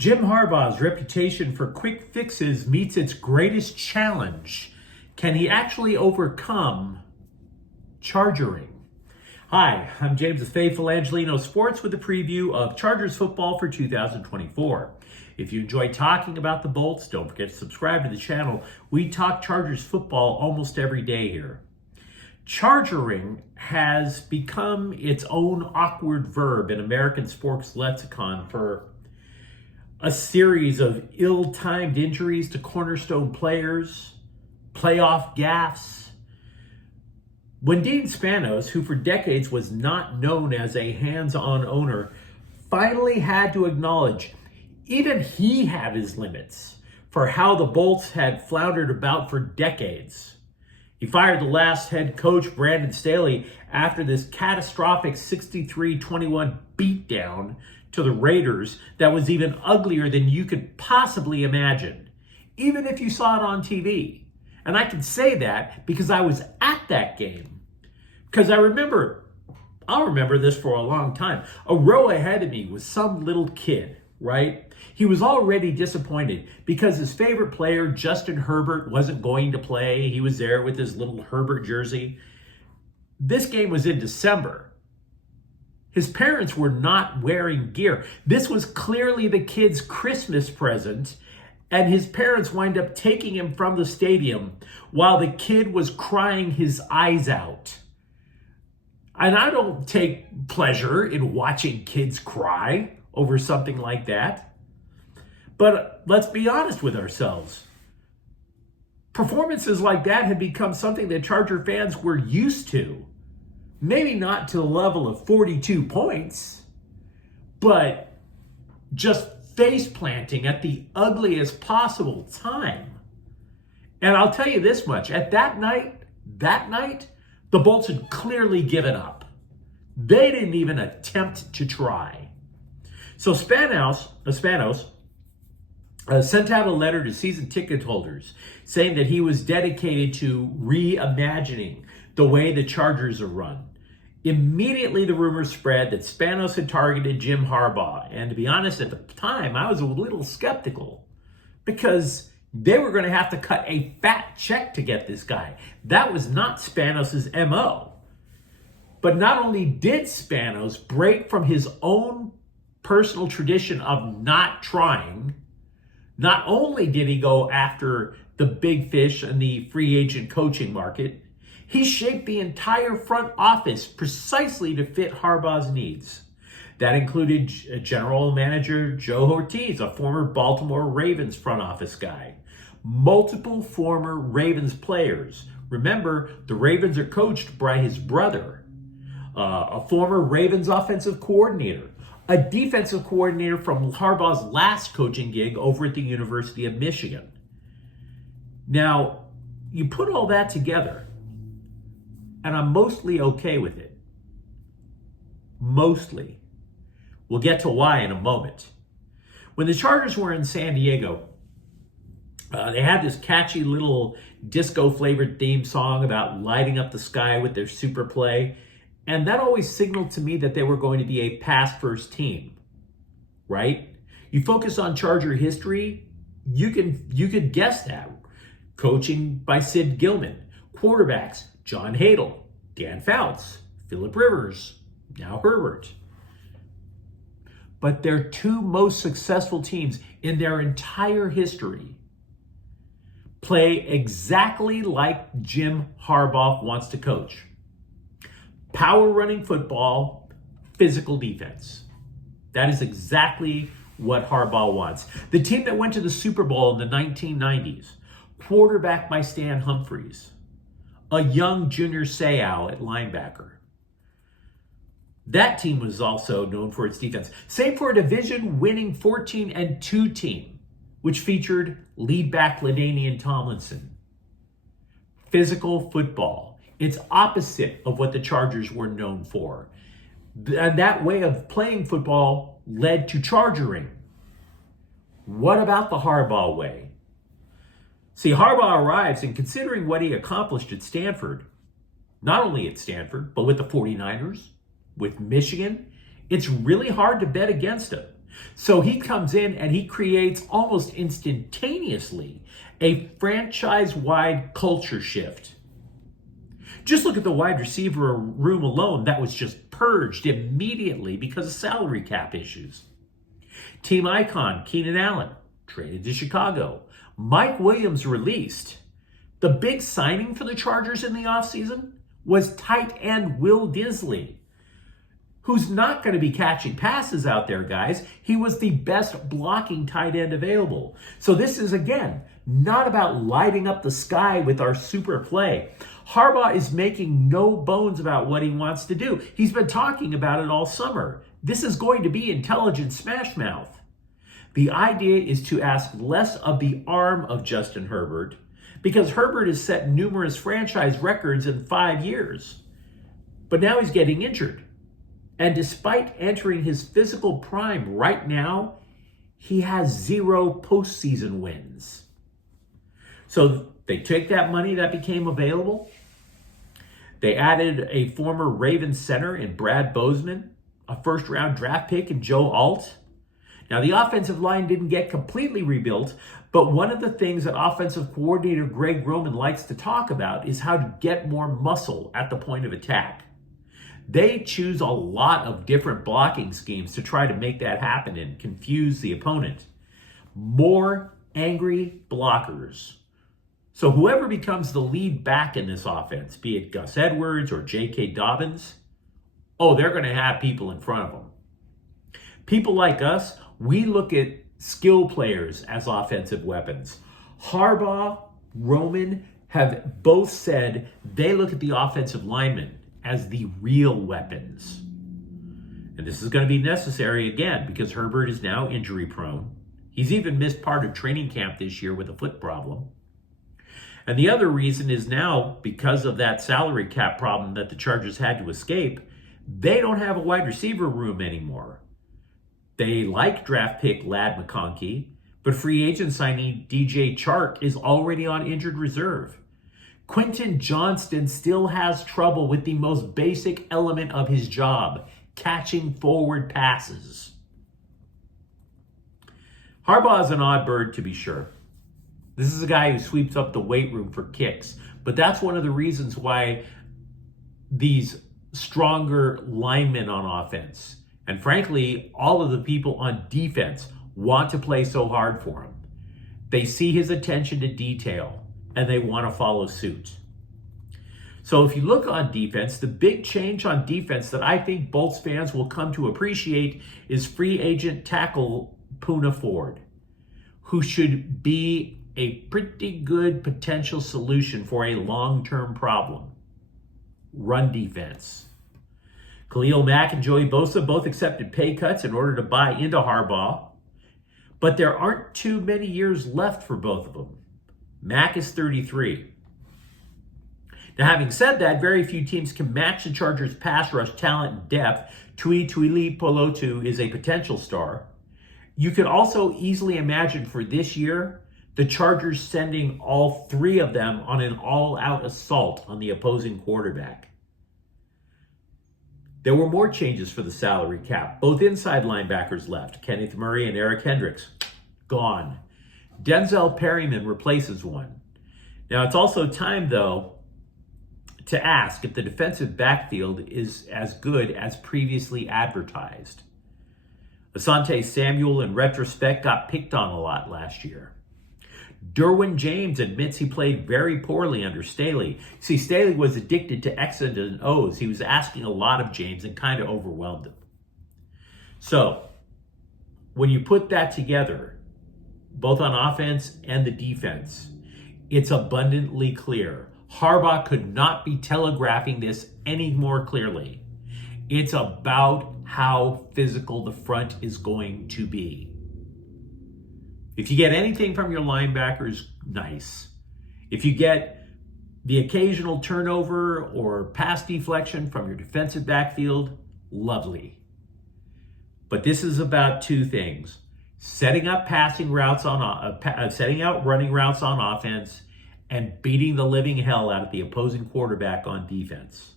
Jim Harbaugh's reputation for quick fixes meets its greatest challenge. Can he actually overcome chargering? Hi, I'm James with Faithful Angelino Sports with a preview of Chargers football for 2024. If you enjoy talking about the Bolts, don't forget to subscribe to the channel. We talk Chargers football almost every day here. Chargering has become its own awkward verb in American sports lexicon for a series of ill-timed injuries to cornerstone players, playoff gaffes. When Dean Spanos, who for decades was not known as a hands-on owner, finally had to acknowledge even he had his limits for how the Bolts had floundered about for decades. He fired the last head coach, Brandon Staley, after this catastrophic 63-21 beatdown to the Raiders that was even uglier than you could possibly imagine, even if you saw it on TV. And I can say that because I was at that game. Because I'll remember this for a long time. A row ahead of me was some little kid, right? He was already disappointed because his favorite player, Justin Herbert, wasn't going to play. He was there with his little Herbert jersey. This game was in December. His parents were not wearing gear. This was clearly the kid's Christmas present, and his parents wind up taking him from the stadium while the kid was crying his eyes out. And I don't take pleasure in watching kids cry over something like that. But let's be honest with ourselves. Performances like that had become something that Charger fans were used to. Maybe not to the level of 42 points, but just face planting at the ugliest possible time. And I'll tell you this much, at that night, the Bolts had clearly given up. They didn't even attempt to try. So Spanos sent out a letter to season ticket holders saying that he was dedicated to reimagining the way the Chargers are run. Immediately, the rumors spread that Spanos had targeted Jim Harbaugh. And to be honest, at the time, I was a little skeptical because they were going to have to cut a fat check to get this guy. That was not Spanos' MO. But not only did Spanos break from his own personal tradition of not trying, not only did he go after the big fish in the free agent coaching market, he shaped the entire front office precisely to fit Harbaugh's needs. That included General Manager Joe Ortiz, a former Baltimore Ravens front office guy. Multiple former Ravens players. Remember, the Ravens are coached by his brother, a former Ravens offensive coordinator, a defensive coordinator from Harbaugh's last coaching gig over at the University of Michigan. Now, you put all that together, and I'm mostly okay with it. Mostly. We'll get to why in a moment. When the Chargers were in San Diego, they had this catchy little disco-flavored theme song about lighting up the sky with their super play, and that always signaled to me that they were going to be a pass-first team, right? You focus on Charger history, you could guess that. Coaching by Sid Gilman, quarterbacks John Hadel, Dan Fouts, Phillip Rivers, now Herbert. But their two most successful teams in their entire history play exactly like Jim Harbaugh wants to coach. Power running football, physical defense. That is exactly what Harbaugh wants. The team that went to the Super Bowl in the 1990s, quarterbacked by Stan Humphries, a young Junior Seau at linebacker. That team was also known for its defense. Same for a division-winning 14-2 team, which featured lead back LaDainian Tomlinson. Physical football. It's opposite of what the Chargers were known for. And that way of playing football led to chargering. What about the Harbaugh way? See, Harbaugh arrives, and considering what he accomplished at Stanford, not only at Stanford, but with the 49ers, with Michigan, it's really hard to bet against him. So he comes in and he creates almost instantaneously a franchise-wide culture shift. Just look at the wide receiver room alone that was just purged immediately because of salary cap issues. Team icon Keenan Allen traded to Chicago. Mike Williams released. The big signing for the Chargers in the offseason was tight end Will Disley, who's not going to be catching passes out there, guys. He was the best blocking tight end available. So this is, again, not about lighting up the sky with our super play. Harbaugh is making no bones about what he wants to do. He's been talking about it all summer. This is going to be intelligent smash mouth. The idea is to ask less of the arm of Justin Herbert, because Herbert has set numerous franchise records in 5 years. But now he's getting injured. And despite entering his physical prime right now, he has 0 postseason wins. So they took that money that became available. They added a former Ravens center in Brad Bozeman, a first-round draft pick in Joe Alt. Now, the offensive line didn't get completely rebuilt, but one of the things that offensive coordinator Greg Roman likes to talk about is how to get more muscle at the point of attack. They choose a lot of different blocking schemes to try to make that happen and confuse the opponent. More angry blockers. So whoever becomes the lead back in this offense, be it Gus Edwards or J.K. Dobbins, they're going to have people in front of them. People like us, we look at skill players as offensive weapons. Harbaugh, Roman have both said they look at the offensive linemen as the real weapons. And this is going to be necessary again because Herbert is now injury prone. He's even missed part of training camp this year with a foot problem. And the other reason is now, because of that salary cap problem that the Chargers had to escape, they don't have a wide receiver room anymore. They like draft pick Ladd McConkey, but free agent signee DJ Chark is already on injured reserve. Quentin Johnston still has trouble with the most basic element of his job, catching forward passes. Harbaugh is an odd bird, to be sure. This is a guy who sweeps up the weight room for kicks, but that's one of the reasons why these stronger linemen on offense, and frankly, all of the people on defense, want to play so hard for him. They see his attention to detail, and they want to follow suit. So if you look on defense, the big change on defense that I think Bolts fans will come to appreciate is free agent tackle Poona Ford, who should be a pretty good potential solution for a long-term problem. Run defense. Khalil Mack and Joey Bosa both accepted pay cuts in order to buy into Harbaugh, but there aren't too many years left for both of them. Mack is 33. Now, having said that, very few teams can match the Chargers' pass rush talent and depth. Tuituli Polotu is a potential star. You could also easily imagine for this year, the Chargers sending all 3 of them on an all-out assault on the opposing quarterback. There were more changes for the salary cap. Both inside linebackers left. Kenneth Murray and Eric Hendricks, gone. Denzel Perryman replaces one. Now, it's also time, though, to ask if the defensive backfield is as good as previously advertised. Asante Samuel, in retrospect, got picked on a lot last year. Derwin James admits he played very poorly under Staley. See, Staley was addicted to X's and O's. He was asking a lot of James and kind of overwhelmed him. So, when you put that together, both on offense and the defense, it's abundantly clear. Harbaugh could not be telegraphing this any more clearly. It's about how physical the front is going to be. If you get anything from your linebackers, nice. If you get the occasional turnover or pass deflection from your defensive backfield, lovely. But this is about 2 things: setting up passing routes setting out running routes on offense, and beating the living hell out of the opposing quarterback on defense.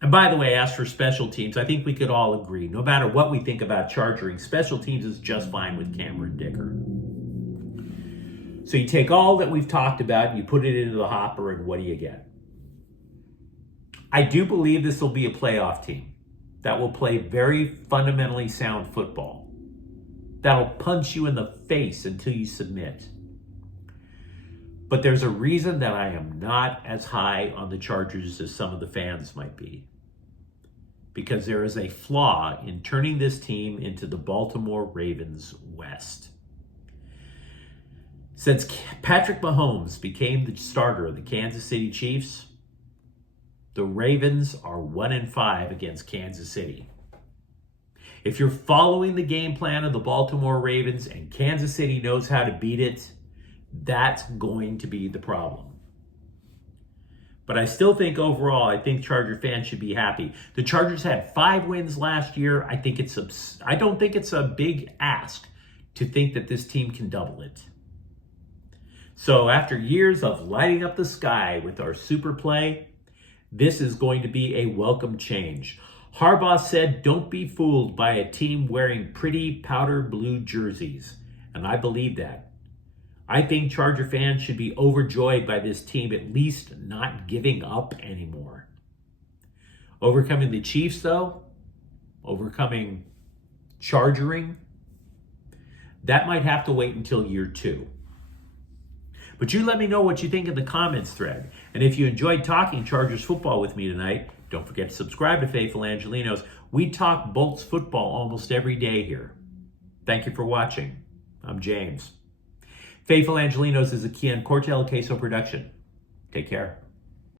And by the way, as for special teams, I think we could all agree, no matter what we think about chargering, special teams is just fine with Cameron Dicker. So you take all that we've talked about, you put it into the hopper, and what do you get? I do believe this will be a playoff team that will play very fundamentally sound football. That'll punch you in the face until you submit. But there's a reason that I am not as high on the Chargers as some of the fans might be. Because there is a flaw in turning this team into the Baltimore Ravens West. Since Patrick Mahomes became the starter of the Kansas City Chiefs, the Ravens are 1-5 against Kansas City. If you're following the game plan of the Baltimore Ravens and Kansas City knows how to beat it, that's going to be the problem. But I still think overall, I think Charger fans should be happy. The Chargers had 5 wins last year. I don't think it's a big ask to think that this team can double it. So after years of lighting up the sky with our super play, this is going to be a welcome change. Harbaugh said, "Don't be fooled by a team wearing pretty powder blue jerseys." And I believe that. I think Charger fans should be overjoyed by this team at least not giving up anymore. Overcoming the Chiefs, though, overcoming chargering, that might have to wait until year 2. But you let me know what you think in the comments thread. And if you enjoyed talking Chargers football with me tonight, don't forget to subscribe to Faithful Angelinos. We talk Bolts football almost every day here. Thank you for watching. I'm James. Faithful Angelinos is a Kian Cortel Queso production. Take care.